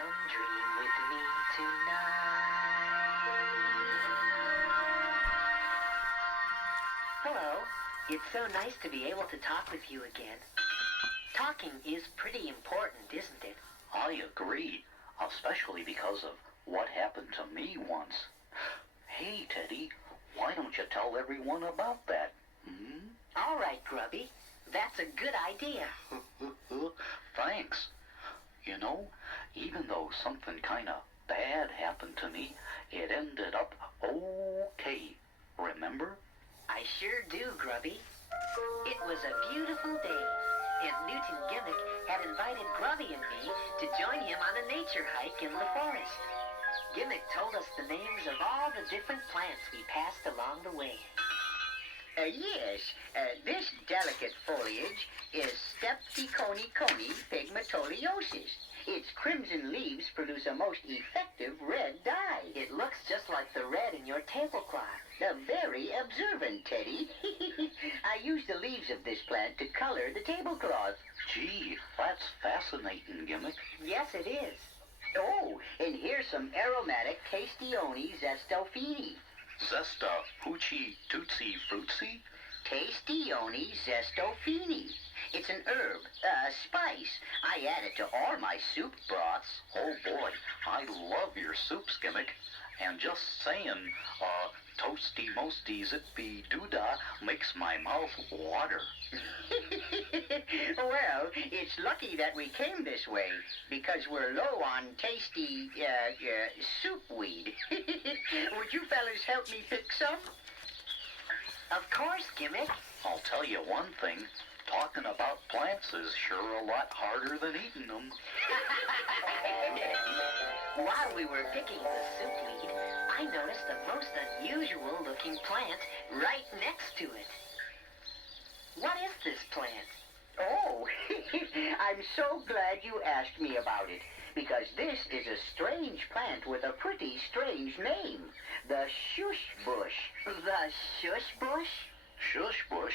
Come dream with me tonight. Hello. It's so nice to be able to talk with you again. Talking is pretty important, isn't it? I agree, especially because of what happened to me once. Hey, Teddy, why don't you tell everyone about that? All right, Grubby. That's a good idea. Thanks. You know, even though something kind of bad happened to me, it ended up okay. Remember? I sure do, Grubby. It was a beautiful day, and Newton Gimmick had invited Grubby and me to join him on a nature hike in the forest. Gimmick told us the names of all the different plants we passed along the way. Yes, this delicate foliage is Stepticoni pigmentoliosis. Its crimson leaves produce a most effective red dye. It looks just like the red in your tablecloth. Very observant, Teddy. I use the leaves of this plant to color the tablecloth. Gee, that's fascinating, Gimmick. Yes, it is. Oh, and here's some aromatic Tastioni zestofini. Zesta, hoochie, tootsie, fruitsy? Tastioni zestofini. It's an herb, a spice. I add it to all my soup broths. Oh boy, I love your soups, Gimmick. And just saying, toasty mosty zippy doodah makes my mouth water. Well, it's lucky that we came this way, because we're low on tasty, soup weed. Would you fellas help me pick some? Of course, Gimmick. I'll tell you one thing, talking about plants is sure a lot harder than eating them. While we were picking the soup weed, I noticed a most unusual looking plant right next to it. What is this plant? Oh, I'm so glad you asked me about it, because this is a strange plant with a pretty strange name, the shush bush. The shush bush? Shush bush?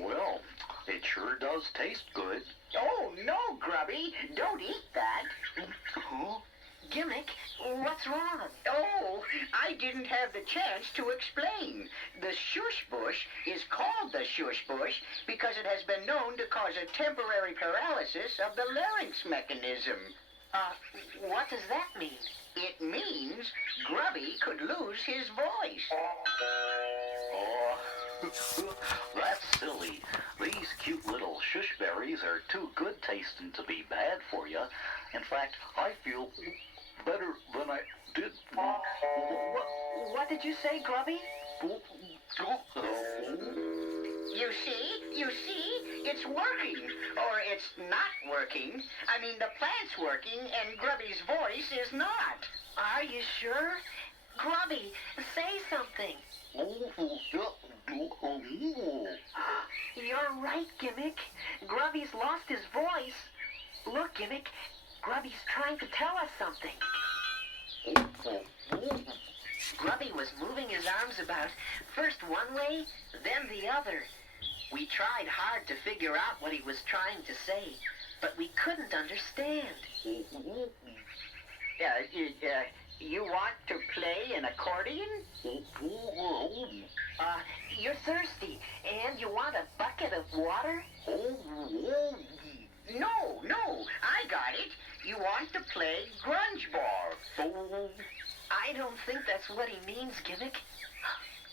Well, it sure does taste good. Oh, no, Grubby, don't eat that. Huh? Gimmick, what's wrong? Oh, I didn't have the chance to explain. The shush bush is called the shush bush because it has been known to cause a temporary paralysis of the larynx mechanism. What does that mean? It means Grubby could lose his voice. Oh, that's silly. These cute little shushberries are too good tasting to be bad for you. In fact, I feel better than I did. What did you say, Grubby? You see, it's working. Or it's not working. I mean, the plant's working and Grubby's voice is not. Are you sure? Grubby, say something. You're right, Gimmick. Grubby's lost his voice. Look, Gimmick, Grubby's trying to tell us something. Grubby was moving his arms about, first one way, then the other. We tried hard to figure out what he was trying to say, but we couldn't understand. You want to play an accordion? You're thirsty, and you want a bucket of water? No, I got it. You want to play grunge ball. I don't think that's what he means, Gimmick.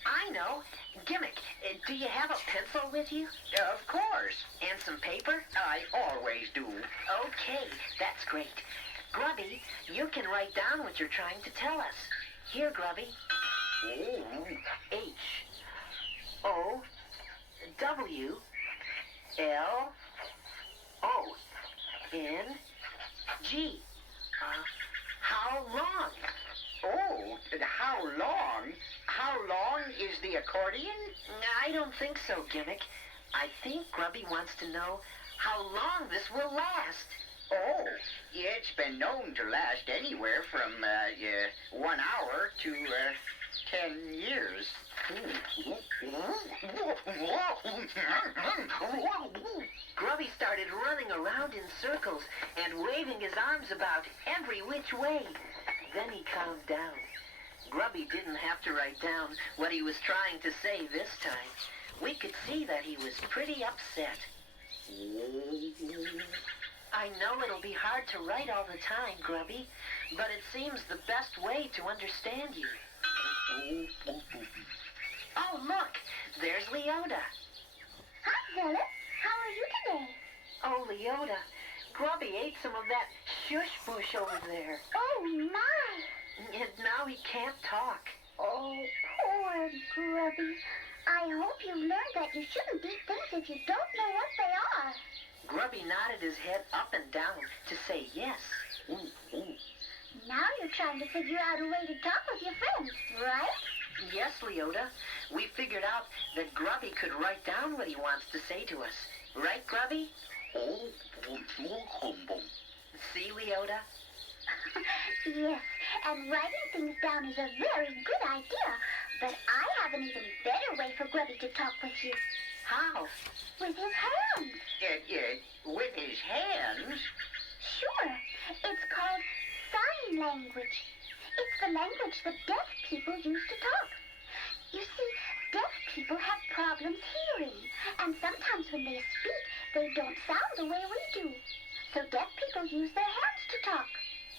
I know. Gimmick, do you have a pencil with you? Of course. And some paper? I always do. Okay, that's great. Grubby, you can write down what you're trying to tell us. Here, Grubby. H O W L O N G. How long? Oh, how long? How long is the accordion? I don't think so, Gimmick. I think Grubby wants to know how long this will last. Oh, it's been known to last anywhere from 1 hour to 10 years. Grubby started running around in circles and waving his arms about every which way. Then he calmed down. Grubby didn't have to write down what he was trying to say this time. We could see that he was pretty upset. I know it'll be hard to write all the time, Grubby, but it seems the best way to understand you. Oh, look! There's Leota. Hi, Philip. How are you today? Oh, Leota, Grubby ate some of that shush bush over there. Oh, my. And now he can't talk. Oh, poor Grubby. I hope you learned that you shouldn't eat things if you don't know what they are. Grubby nodded his head up and down to say yes. Now you're trying to figure out a way to talk with your friends, right? Yes, Leota. We figured out that Grubby could write down what he wants to say to us. Right, Grubby? See, Leota? Yes, and writing things down is a very good idea. But I have an even better way for Grubby to talk with you. How? With his hands. With his hands? Sure. It's called sign language. It's the language that deaf people use to talk. You see, deaf people have problems hearing, and sometimes when they speak, they don't sound the way we do. So deaf people use their hands to talk.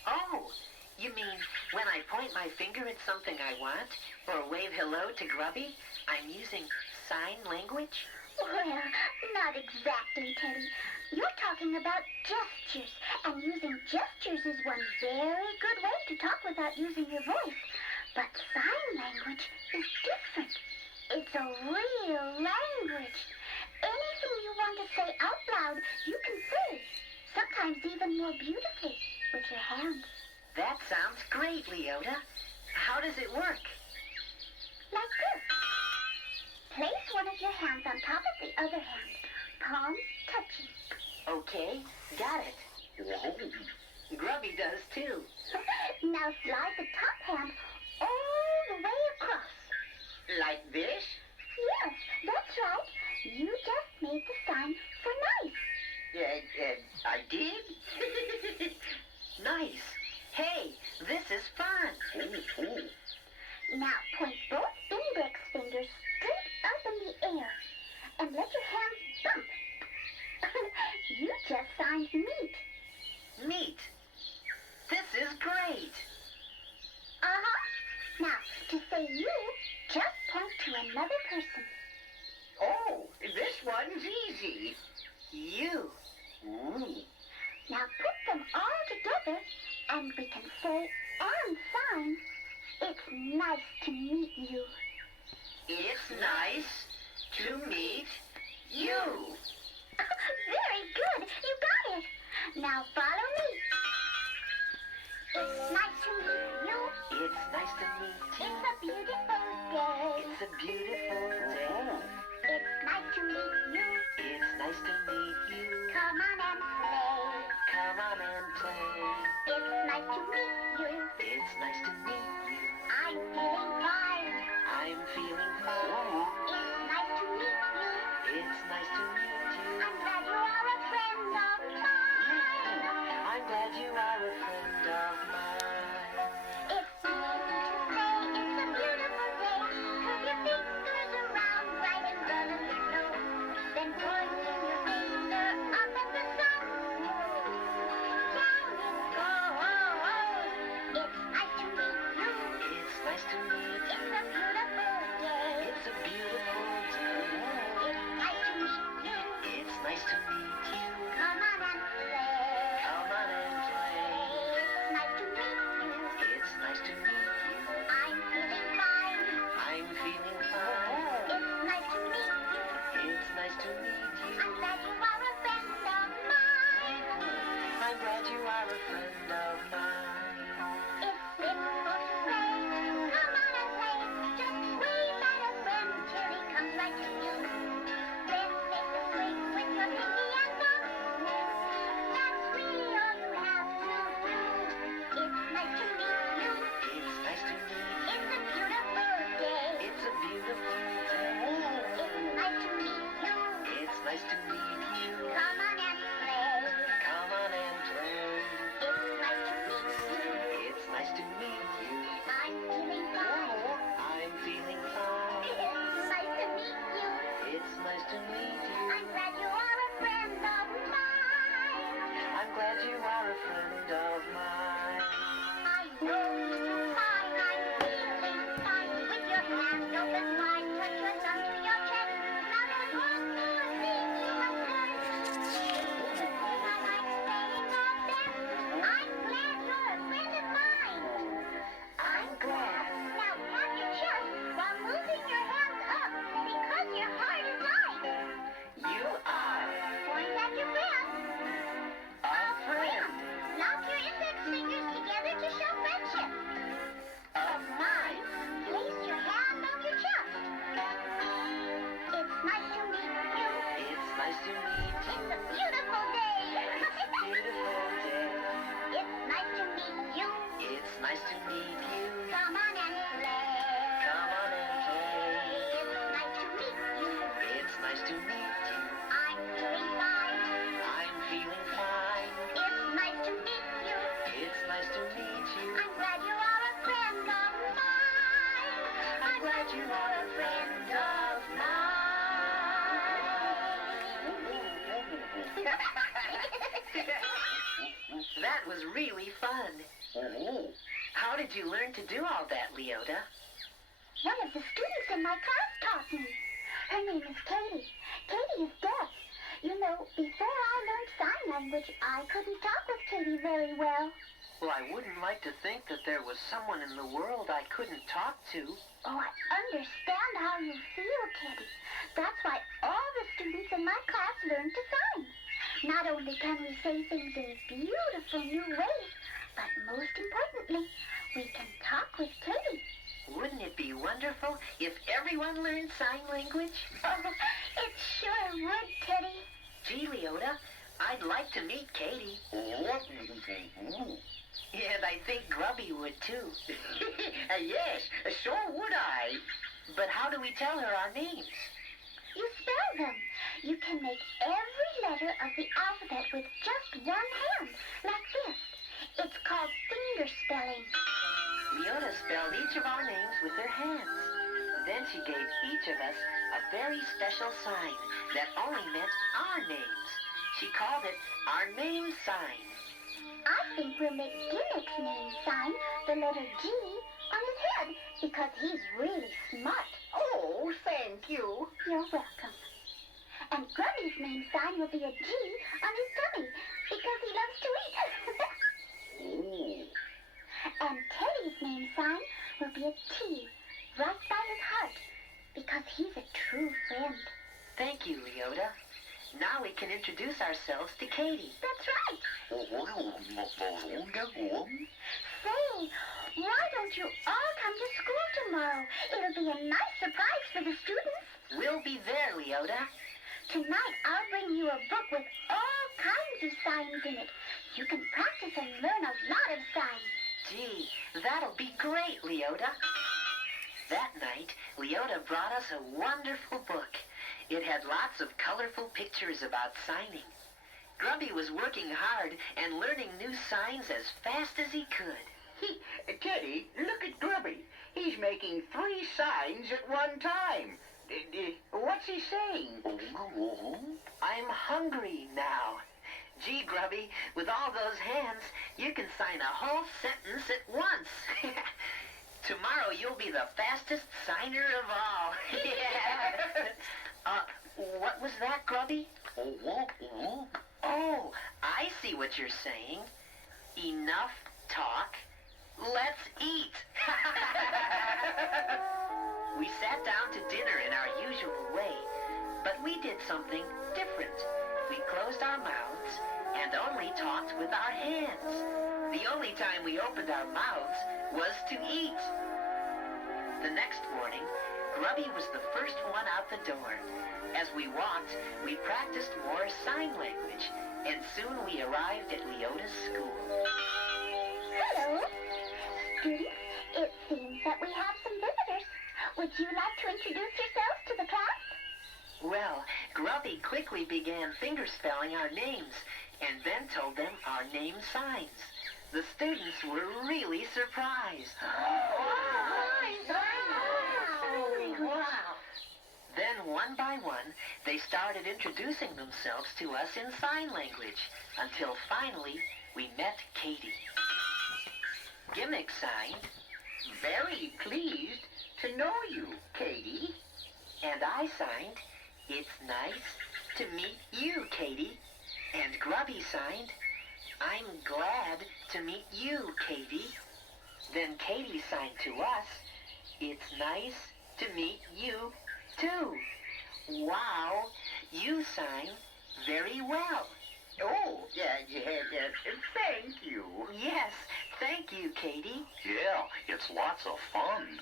Oh, you mean when I point my finger at something I want, or wave hello to Grubby, I'm using sign language? Well, not exactly, Teddy. You're talking about gestures, and using gestures is one very good way to talk without using your voice. But sign language is different. It's a real language. Anything you want to say out loud, you can say. Sometimes even more beautifully, with your hands. That sounds great, Leota. How does it work? Like this. Place one of your hands on top of the other hand, palms touching. Okay, got it. Grubby does too. Now slide the top hand all the way across. Like this? Yes, that's right. You just made the sign for nice. I did? Nice. Hey, this is fun. Now point both index fingers straight up in the air and let your hands bump. You just signed meet. Neat. This is great. Uh-huh. Now, to say you, just point to another person. Oh, this one's easy. You. Now put them all together and we can say and sign, it's nice to meet you. It's nice to meet you. Very good. You got it. Now follow me. It's nice to meet you. It's nice to meet you. It's a beautiful day. It's a beautiful day. It's nice to meet you. It's nice to meet you. Come on and play. Come on and play. It's nice to meet you. It's nice to meet you. I'm feeling fine. I'm feeling fine. It's nice to meet you. It's nice to meet you. I'm glad you are a friend of mine. I'm glad you are a friend of mine. It's easy to say it's a beautiful day. Curve your fingers around right in front of your nose. Then point your finger up at the sun. Down it goes. It's nice to meet you. It's nice to meet you. It's a beautiful day. It's a beautiful day. It's nice to meet you. It's nice to meet you. Come on and play. Come on and play. It's nice to meet you. It's nice to meet you. I'm feeling fine. I'm feeling fine. It's nice to meet you. It's nice to meet you. I'm glad you are a friend of mine. I'm glad you are a friend of mine. It's simple to say, come on and play. Just wave at a friend till he comes right to you. Then make a swing with your pinky and thumb. That's really all you have to do. It's nice to meet you. It's nice to meet you. It's a beautiful glad you are a friend of mine. I'm feeling fine, I'm feeling fine. With your hand open wide, touch your thumb to your chest. Now there's one more thing you must learn. Because I like saying all that, I'm glad you're a friend of mine. I'm glad. Now pat your chest while moving your hands up, because your heart is right. You are Point at your friend. a friend Lock your index fingers together to show friendship. of mine. Place your hand on your chest. It's nice to meet you. It's nice to meet you. It's a beautiful day. Beautiful day. It's nice to meet you. It's nice to meet you. Come on and play. Come on and play. It's nice to meet you. It's nice to meet you. I'm doing fine. I'm feeling fine. It's nice to meet you. It's nice to meet you. I'm glad you are a friend of mine. I'm glad you are a friend of mine. That was really fun. Oh, How did you learn to do all that, Leota? One of the students in my class taught me. Her name is Katie. Katie is deaf. You know, before I learned sign language, I couldn't talk with Katie very well. Well, I wouldn't like to think that there was someone in the world I couldn't talk to. Oh, I understand how you feel, Teddy. That's why all the students in my class learn to sign. Not only can we say things in beautiful new ways, but most importantly, we can talk with Katie. Wouldn't it be wonderful if everyone learned sign language? Oh, it sure would, Teddy. Gee, Leota, I'd like to meet Katie. oh. And I think Grubby would too. Yes, so would I. But how do we tell her our names? You spell them. You can make every letter of the alphabet with just one hand, like this. It's called finger spelling. Leota spelled each of our names with her hands. Then she gave each of us a very special sign that only meant our names. She called it our name sign. I think we'll make Gimmick's name sign the letter G on his head because he's really smart. Oh, thank you. You're welcome. And Grubby's name sign will be a G on his tummy because he loves to eat. Oh. And Teddy's name sign will be a T right by his heart because he's a true friend. Thank you, Leota. Now we can introduce ourselves to Katie. That's right. Say, why don't you all come to school tomorrow? It'll be a nice surprise for the students. We'll be there, Leota. Tonight I'll bring you a book with all kinds of signs in it. You can practice and learn a lot of signs. Gee, that'll be great, Leota. That night, Leota brought us a wonderful book. It had lots of colorful pictures about signing. Grubby was working hard and learning new signs as fast as he could. Teddy, look at Grubby. He's making 3 signs at one time. What's he saying? I'm hungry now. Gee, Grubby, with all those hands, you can sign a whole sentence at once. Tomorrow you'll be the fastest signer of all. What was that, Grubby? Oh, I see what you're saying. Enough talk. Let's eat. We sat down to dinner in our usual way, but we did something different. We closed our mouths and only talked with our hands. The only time we opened our mouths was to eat. The next morning, Grubby was the first one out the door. As we walked, we practiced more sign language, and soon we arrived at Leota's school. Hello. Students, it seems that we have some visitors. Would you like to introduce yourselves to the class? Well, Grubby quickly began fingerspelling our names, and then told them our name signs. The students were really surprised. Wow. Then one by one, they started introducing themselves to us in sign language, until finally we met Katie. Gimmick signed, Very pleased to know you, Katie. and I signed, it's nice to meet you, Katie. And Grubby signed, I'm glad to meet you, Katie. Then Katie signed to us, it's nice to meet you, too. Wow, you sign very well. Oh, yeah, thank you. Yes, thank you, Katie. Yeah, it's lots of fun.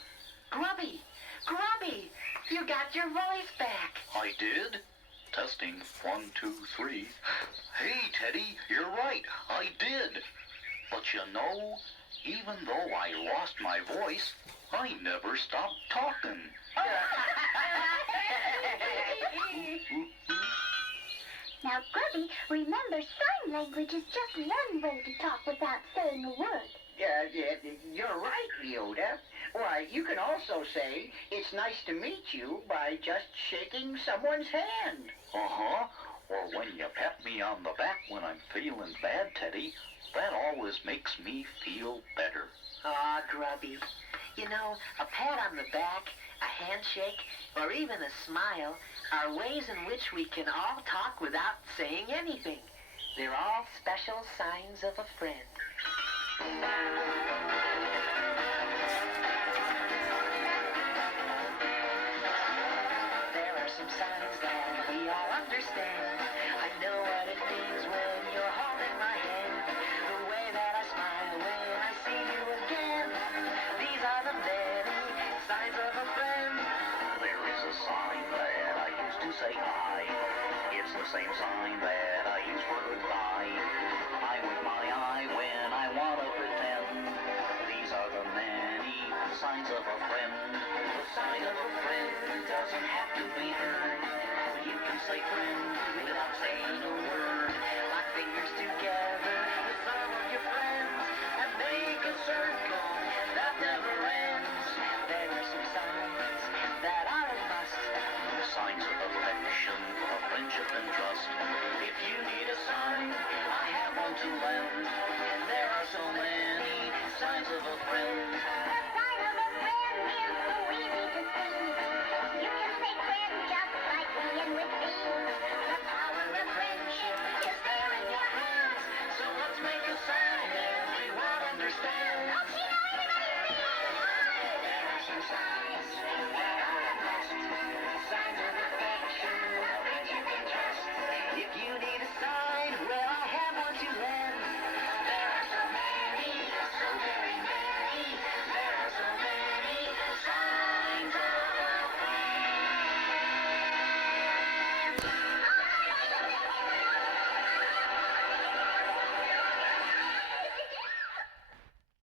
Grubby, Grubby, you got your voice back. I did? Testing, 1, 2, 3. Hey, Teddy, you're right, I did. But you know, even though I lost my voice, I never stopped talking. Now, Grubby, remember sign language is just one way to talk without saying a word. Yeah, you're right, Leota. Why, you can also say, it's nice to meet you by just shaking someone's hand. Uh-huh. Or when you pat me on the back when I'm feeling bad, Teddy, that always makes me feel better. Aw, Grubby. You know, a pat on the back, a handshake, or even a smile are ways in which we can all talk without saying anything. They're all special signs of a friend. There are some signs that we all understand. I know what it means when you're holding my hand. The way that I smile when I see you again. These are the many signs of a friend. There is a sign that I used to say hi. It's the same sign that I use for goodbye. I wink my eye when I want to pretend. These are the many signs of a friend. The sign of a friend doesn't have to be heard. You can say friend without saying a word. Lock fingers together with some of your friends and make a circle that never ends. There are some signs that are a must. Signs of affection, of friendship and trust. If you need a sign, I have one to lend. There are so many signs of a friend.